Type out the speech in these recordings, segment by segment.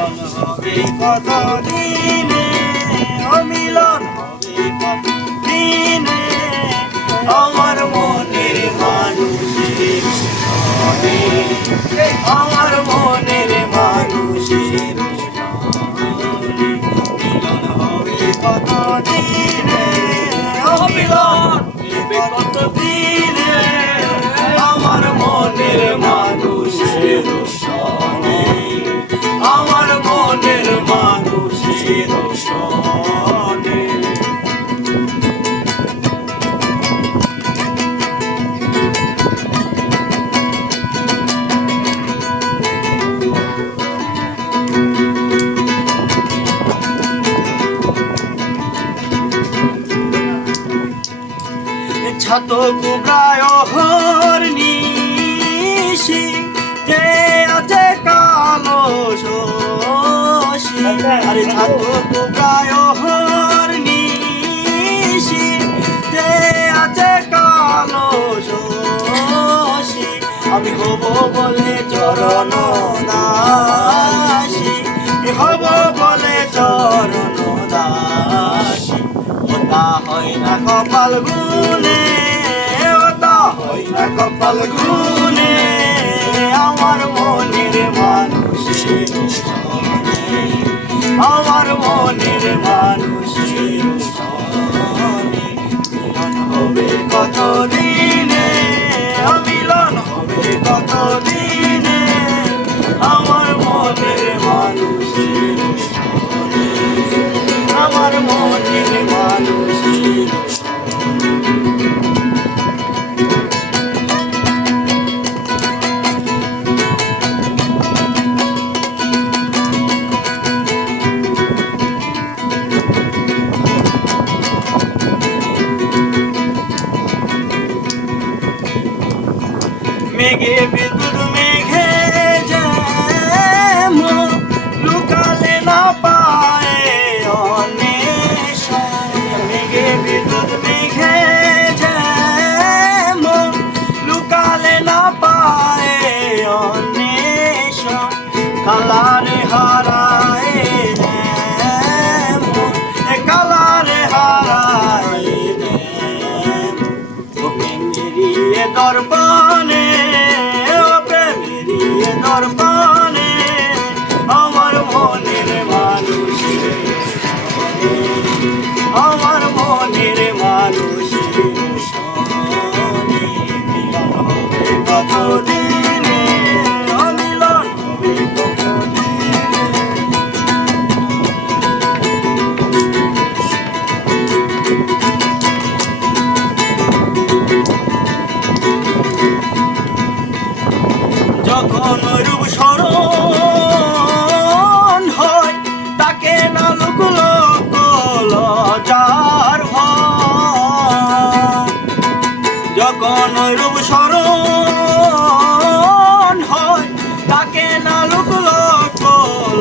মিলন হবে কত দিনে, মিলন হবে কত দিনে, আমার মনের মানুষের সনে, আমার মনের মানুষের সনে, মিলন হবে কত দিনে, মিলন হবে কত দিনে, আমার মনের মানুষের সনে, আমার মনের মানুষের সনে। ছাত কুমড়ায় হরনিশি যে আছে কালো শশী, আরে ছাত কুমড়ায় হরনিশি যে আছে কালো শশী, আমি হব বলে চরণ দাসী, হব বলে চরণ দাসী, ওটা হয় না কপাল গুনে, ওটা হয় না কপাল গুনে, আমার মনের মানুষের সনে, আমার মনের মানুষের সনে, মিলন হবে কত দিনে, মিলন হবে কত দিনে, আমার মনের মানুষের সনে, আমার মনের মানুষের মেঘে বিদ্যুৎ মেঘে যেমন লুকালে না পায় অন্বেষণ, মেঘে বিদ্যুৎ মেঘে যেমন লুকালে না পায় অন্বেষণ, কালারে হারায় যেমন, কালারে হারায় যেমন, ও প্রেমেরিয়ে দর্পণে, দর্পণে, আমার মনের মানুষের সনে, আমার মনের মানুষের সনে, মিলন হবে কত দিনে, মিলন হবে কত দিনে। যখন রূপ স্মরণ হয় তাকে না লোক লোক লজ্জার ভয়, যখন রূপ স্মরণ হয় তাকে না লোক লোক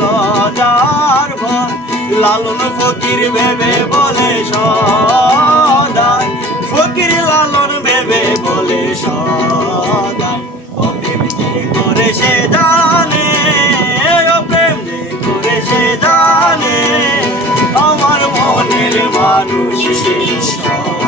লজ্জার ভয়, লালন ফকির ভেবে বলে সদাই, ফকির লালন ভেবে বলে সদাই, করে সে জানে, প্রেম যে করে সে জানে, আমার মনের মানুষের সনে।